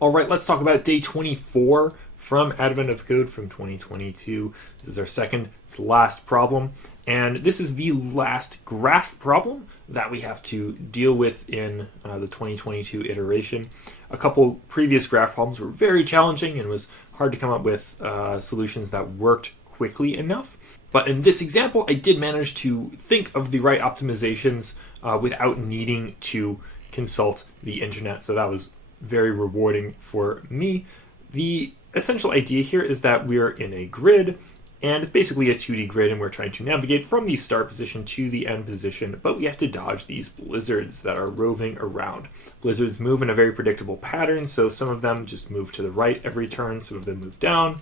All right, let's talk about day 24 from Advent of Code from 2022. This is our second to last problem, and this is the last graph problem that we have to deal with in the 2022 iteration. A couple previous graph problems were very challenging and it was hard to come up with solutions that worked quickly enough. But in this example, I did manage to think of the right optimizations without needing to consult the internet, so that was very rewarding for me. The essential idea here is that we're in a grid, and it's basically a 2D grid, and we're trying to navigate from the start position to the end position, but we have to dodge these blizzards that are roving around. Blizzards move in a very predictable pattern, so some of them just move to the right every turn, some of them move down,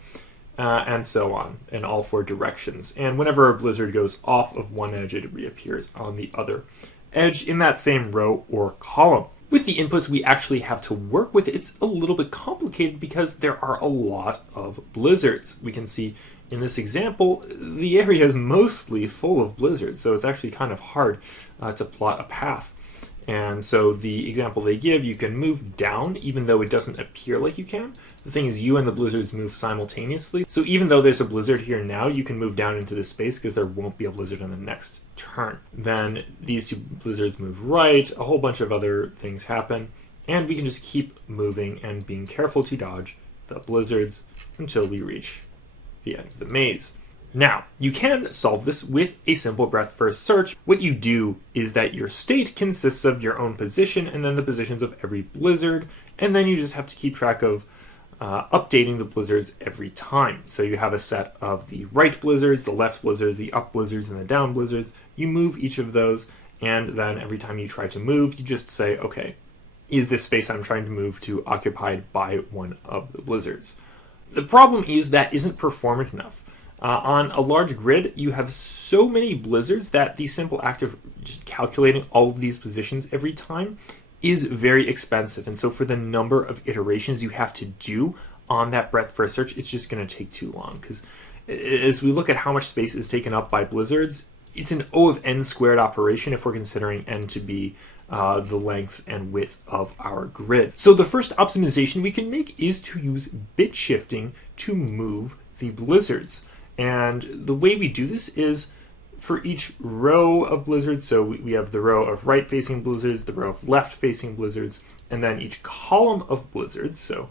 and so on, in all four directions. And whenever a blizzard goes off of one edge, it reappears on the other edge in that same row or column. With the inputs we actually have to work with, it's a little bit complicated because there are a lot of blizzards. We can see in this example, the area is mostly full of blizzards, so it's actually kind of hard to plot a path. And so the example they give, you can move down even though it doesn't appear like you can. The thing is, you and the blizzards move simultaneously. So even though there's a blizzard here now, you can move down into this space because there won't be a blizzard on the next turn. Then these two blizzards move right, a whole bunch of other things happen, and we can just keep moving and being careful to dodge the blizzards until we reach the end of the maze. Now, you can solve this with a simple breadth first search. What you do is that your state consists of your own position and then the positions of every blizzard, and then you just have to keep track of updating the blizzards every time. So you have a set of the right blizzards, the left blizzards, the up blizzards, and the down blizzards. You move each of those, and then every time you try to move, you just say, okay, is this space I'm trying to move to occupied by one of the blizzards? The problem is that isn't performant enough. On a large grid, you have so many blizzards that the simple act of just calculating all of these positions every time is very expensive. And so for the number of iterations you have to do on that breadth first search, it's just going to take too long. Because as we look at how much space is taken up by blizzards, it's an O of n squared operation if we're considering n to be the length and width of our grid. So the first optimization we can make is to use bit shifting to move the blizzards. And the way we do this is for each row of blizzards, so we have the row of right-facing blizzards, the row of left-facing blizzards, and then each column of blizzards, so,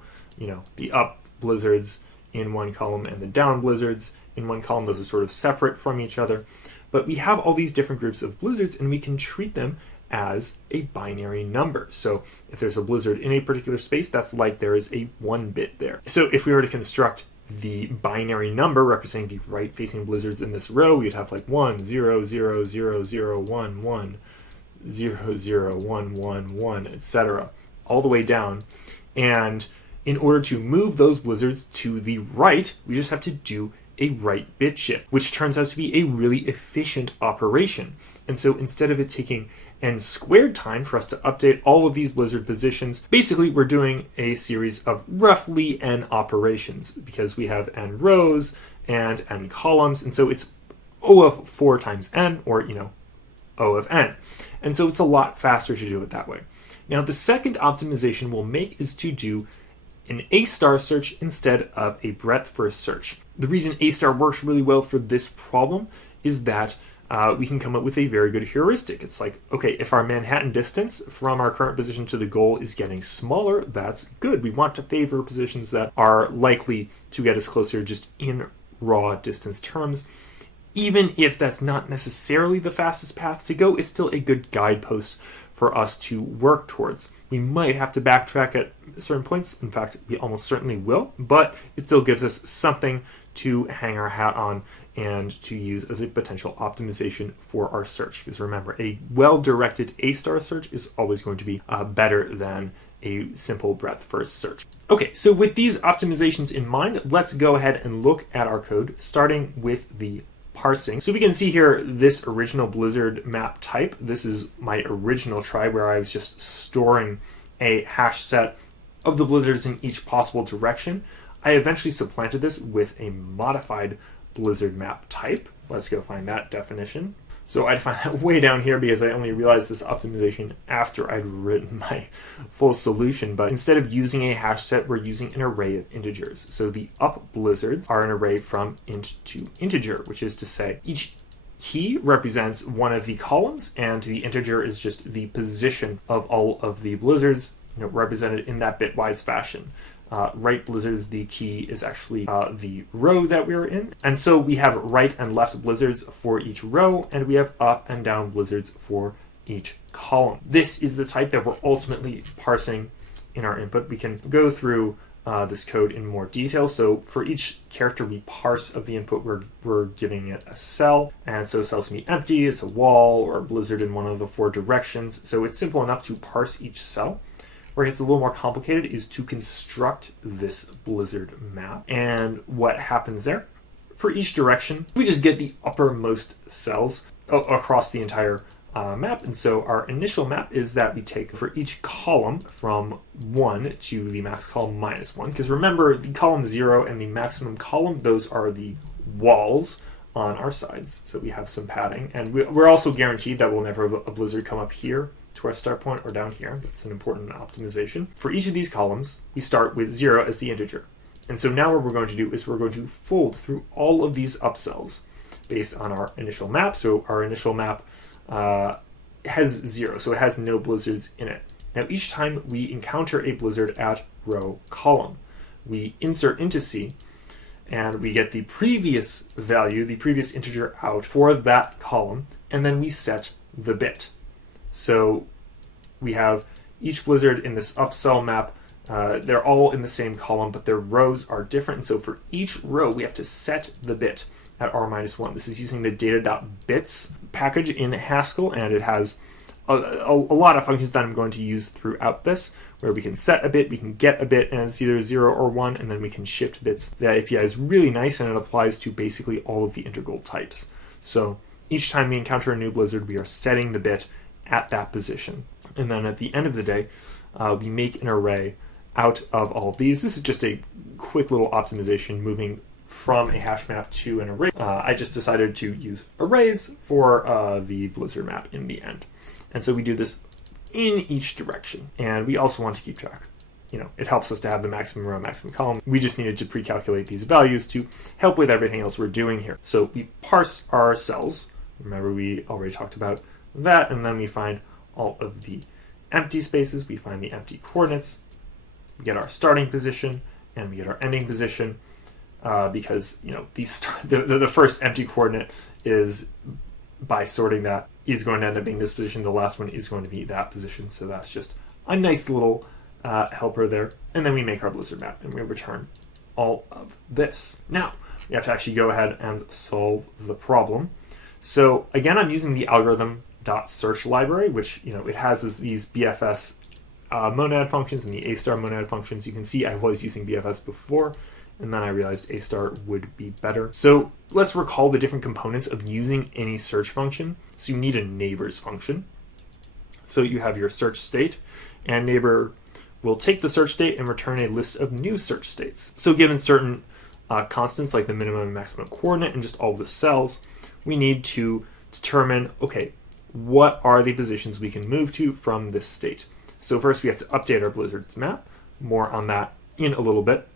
the up blizzards in one column and the down blizzards in one column. Those are sort of separate from each other. But we have all these different groups of blizzards, and we can treat them as a binary number. So if there's a blizzard in a particular space, that's like there is a 1 bit there. So if we were to construct the binary number representing the right-facing blizzards in this row, we'd have like 1, 0, 0, 0, 0, 1, 1, 0, 0, 1, 1, 1, etc., all the way down. And in order to move those blizzards to the right, we just have to do a right bit shift, which turns out to be a really efficient operation. And so instead of it taking n squared time for us to update all of these blizzard positions, basically we're doing a series of roughly n operations because we have n rows and n columns, and so it's O of 4 times n, or O of n. And so it's a lot faster to do it that way. Now the second optimization we'll make is to do an A-star search instead of a breadth first search. The reason A-star works really well for this problem is that we can come up with a very good heuristic. It's like, okay, if our Manhattan distance from our current position to the goal is getting smaller, that's good. We want to favor positions that are likely to get us closer just in raw distance terms. Even if that's not necessarily the fastest path to go, it's still a good guidepost for us to work towards. We might have to backtrack at certain points. In fact, we almost certainly will, but it still gives us something to hang our hat on and to use as a potential optimization for our search. Because remember, a well-directed A-star search is always going to be better than a simple breadth first search. Okay, so with these optimizations in mind, let's go ahead and look at our code, starting with the parsing. So we can see here this original blizzard map type. This is my original try where I was just storing a hash set of the blizzards in each possible direction. I eventually supplanted this with a modified blizzard map type. Let's go find that definition. So I define that way down here because I only realized this optimization after I'd written my full solution. But instead of using a hash set, we're using an array of integers. So the up blizzards are an array from int to integer, which is to say each key represents one of the columns, and the integer is just the position of all of the blizzards, represented in that bitwise fashion. Right blizzards, the key is actually the row that we're in. And so we have right and left blizzards for each row, and we have up and down blizzards for each column. This is the type that we're ultimately parsing in our input. We can go through this code in more detail. So for each character we parse of the input, we're giving it a cell. And so cells can be empty, it's a wall, or a blizzard in one of the 4 directions. So it's simple enough to parse each cell. Where it gets a little more complicated is to construct this blizzard map. And what happens there, for each direction, we just get the uppermost cells across the entire map. And so our initial map is that we take for each column from 1 to the max column -1. Because remember, the column 0 and the maximum column, those are the walls on our sides. So we have some padding. And we're also guaranteed that we'll never have a blizzard come up here to our start point or down here. That's an important optimization. For each of these columns, we start with 0 as the integer. And so now what we're going to do is we're going to fold through all of these up cells based on our initial map. So our initial map has 0, so it has no blizzards in it. Now each time we encounter a blizzard at row column, we insert into C, and we get the previous value, the previous integer out for that column, and then we set the bit. So we have each blizzard in this upsell map. They're all in the same column, but their rows are different. And so for each row, we have to set the bit at r-1. This is using the data.bits package in Haskell, and it has a lot of functions that I'm going to use throughout this, where we can set a bit, we can get a bit, and it's either 0 or 1, and then we can shift bits. The API is really nice, and it applies to basically all of the integral types. So each time we encounter a new blizzard, we are setting the bit at that position. And then at the end of the day, we make an array out of all of these. This is just a quick little optimization moving from a hash map to an array. I just decided to use arrays for the blizzard map in the end. And so we do this in each direction. And we also want to keep track. It helps us to have the maximum row, maximum column. We just needed to pre-calculate these values to help with everything else we're doing here. So we parse our cells. Remember, we already talked about that, and then we find all of the empty spaces, we find the empty coordinates, we get our starting position, and we get our ending position, because the first empty coordinate is, by sorting that, is going to end up being this position, the last one is going to be that position, so that's just a nice little helper there. And then we make our blizzard map, and we return all of this. Now, we have to actually go ahead and solve the problem. So again, I'm using the algorithm.search library, which, it has these BFS monad functions and the A-star monad functions. You can see I was using BFS before, and then I realized A-star would be better. So let's recall the different components of using any search function. So you need a neighbors function. So you have your search state, and neighbor will take the search state and return a list of new search states. So given certain constants like the minimum and maximum coordinate and just all the cells, we need to determine, okay, what are the positions we can move to from this state? So first we have to update our blizzards map. More on that in a little bit.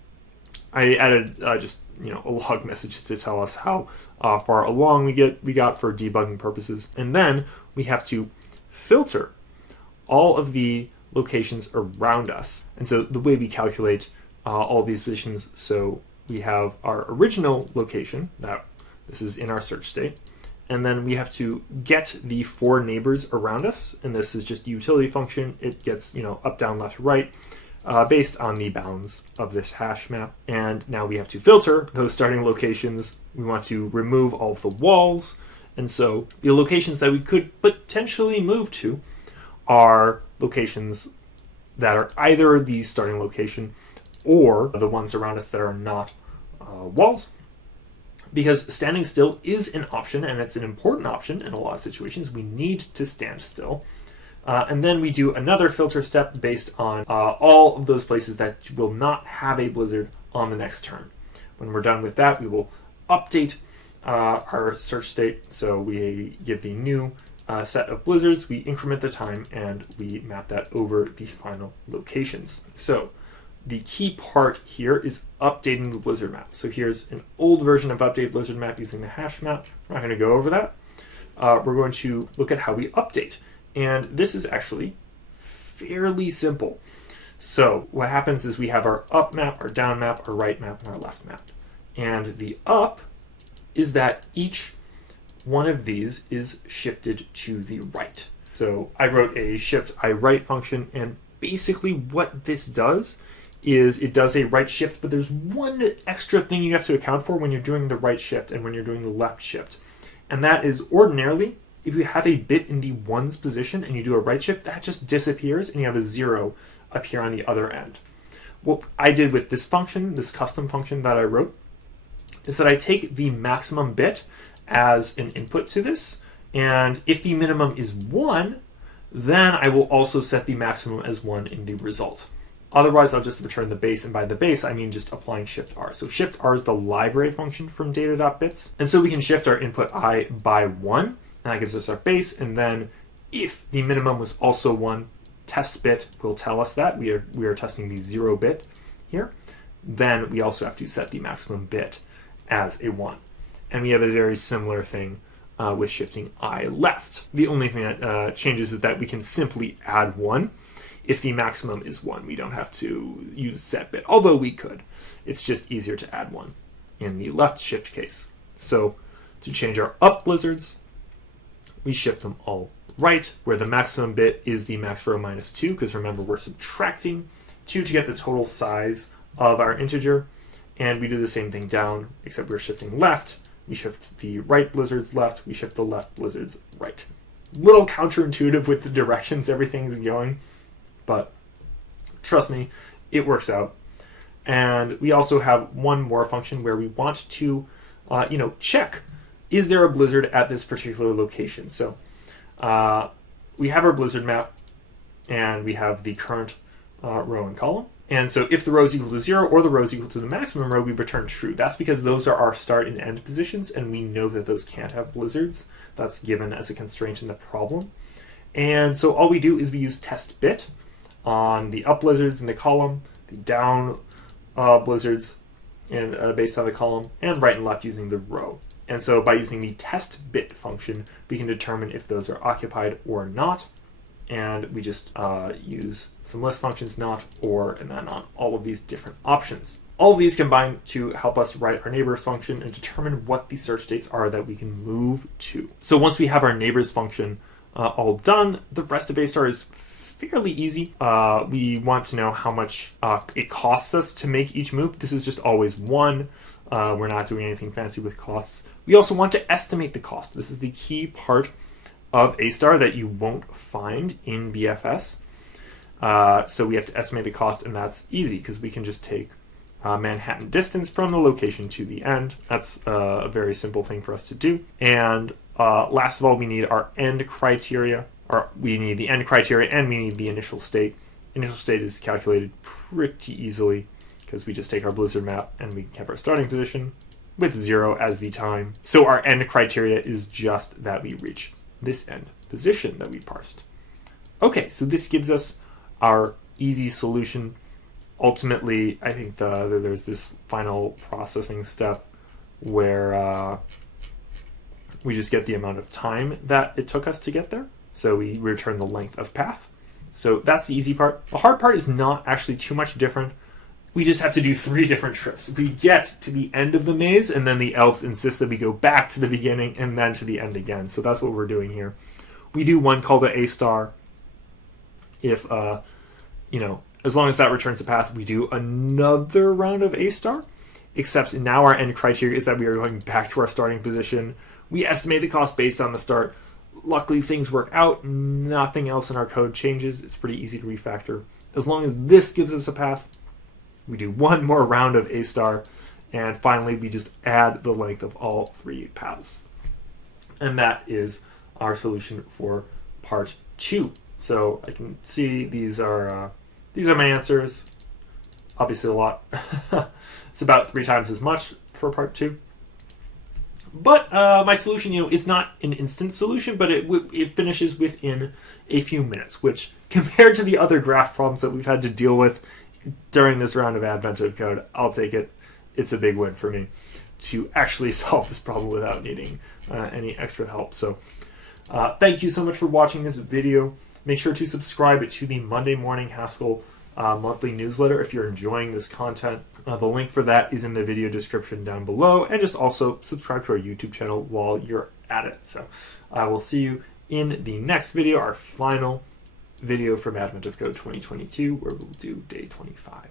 I added just a log message to tell us how far along we got for debugging purposes. And then we have to filter all of the locations around us. And so the way we calculate all these positions, so we have our original location, that this is in our search state, and then we have to get the 4 neighbors around us, and this is just a utility function. It gets up, down, left, right, based on the bounds of this hash map. And now we have to filter those starting locations. We want to remove all of the walls, and so the locations that we could potentially move to are locations that are either the starting location or the ones around us that are not walls. Because standing still is an option, and it's an important option in a lot of situations. We need to stand still. And then we do another filter step based on all of those places that will not have a blizzard on the next turn. When we're done with that, we will update our search state. So we give the new set of blizzards, we increment the time, and we map that over the final locations. So the key part here is updating the blizzard map. So here's an old version of update blizzard map using the hash map. We're not going to go over that. We're going to look at how we update. And this is actually fairly simple. So what happens is we have our up map, our down map, our right map, and our left map. And the up is that each one of these is shifted to the right. So I wrote a shift I right function, and basically what this does is it does a right shift, but there's one extra thing you have to account for when you're doing the right shift and when you're doing the left shift. And that is, ordinarily, if you have a bit in the ones position and you do a right shift, that just disappears and you have a 0 up here on the other end. What I did with this function, this custom function that I wrote, is that I take the maximum bit as an input to this, and if the minimum is 1, then I will also set the maximum as 1 in the result. Otherwise, I'll just return the base, and by the base, I mean just applying shift R. So shift R is the library function from data.bits, and so we can shift our input I by 1, and that gives us our base, and then if the minimum was also 1, test bit will tell us that. We are testing the 0 bit here. Then we also have to set the maximum bit as a 1. And we have a very similar thing with shifting I left. The only thing that changes is that we can simply add 1 if the maximum is 1. We don't have to use set bit, although we could. It's just easier to add 1 in the left shift case. So to change our up blizzards, we shift them all right, where the maximum bit is the max row minus 2, because remember, we're subtracting 2 to get the total size of our integer. And we do the same thing down, except we're shifting left. We shift the right blizzards left, we shift the left blizzards right. Little counterintuitive with the directions everything's going, but trust me, it works out. And we also have one more function where we want to check, is there a blizzard at this particular location? So we have our blizzard map, and we have the current row and column. And so if the row is equal to 0 or the row is equal to the maximum row, we return true. That's because those are our start and end positions, and we know that those can't have blizzards. That's given as a constraint in the problem. And so all we do is we use test bit on the up blizzards in the column, the down blizzards based on the column, and right and left using the row. And so by using the test bit function, we can determine if those are occupied or not. And we just use some list functions, not, or, and then on all of these different options. All of these combine to help us write our neighbors function and determine what the search states are that we can move to. So once we have our neighbors function all done, the rest of A star is fairly easy. We want to know how much it costs us to make each move. This is just always 1. We're not doing anything fancy with costs. We also want to estimate the cost. This is the key part of A star that you won't find in BFS. So we have to estimate the cost, and that's easy because we can just take Manhattan distance from the location to the end. That's a very simple thing for us to do. And last of all, we need our end criteria, or we need the end criteria, and we need the initial state. Initial state is calculated pretty easily because we just take our blizzard map and we have our starting position with 0 as the time. So our end criteria is just that we reach this end position that we parsed. Okay, so this gives us our easy solution. Ultimately, I think there's this final processing step where we just get the amount of time that it took us to get there. So we return the length of path. So that's the easy part. The hard part is not actually too much different. We just have to do 3 different trips. We get to the end of the maze, and then the elves insist that we go back to the beginning and then to the end again. So that's what we're doing here. We do one call to A star. If, as long as that returns a path, we do another round of A star. Except now our end criteria is that we are going back to our starting position. We estimate the cost based on the start. Luckily, things work out. Nothing else in our code changes. It's pretty easy to refactor. As long as this gives us a path, we do one more round of A star, and finally we just add the length of all 3 paths. And that is our solution for part 2. So I can see these are my answers. Obviously a lot. It's about 3 times as much for part 2. But my solution, is not an instant solution, but it finishes within a few minutes, which compared to the other graph problems that we've had to deal with during this round of Advent of Code, I'll take it. It's a big win for me to actually solve this problem without needing any extra help. So thank you so much for watching this video. Make sure to subscribe to the Monday Morning Haskell monthly newsletter if you're enjoying this content. The link for that is in the video description down below, and just also subscribe to our YouTube channel while you're at it. So I will see you in the next video, our final video from Advent of Code 2022, where we'll do day 25.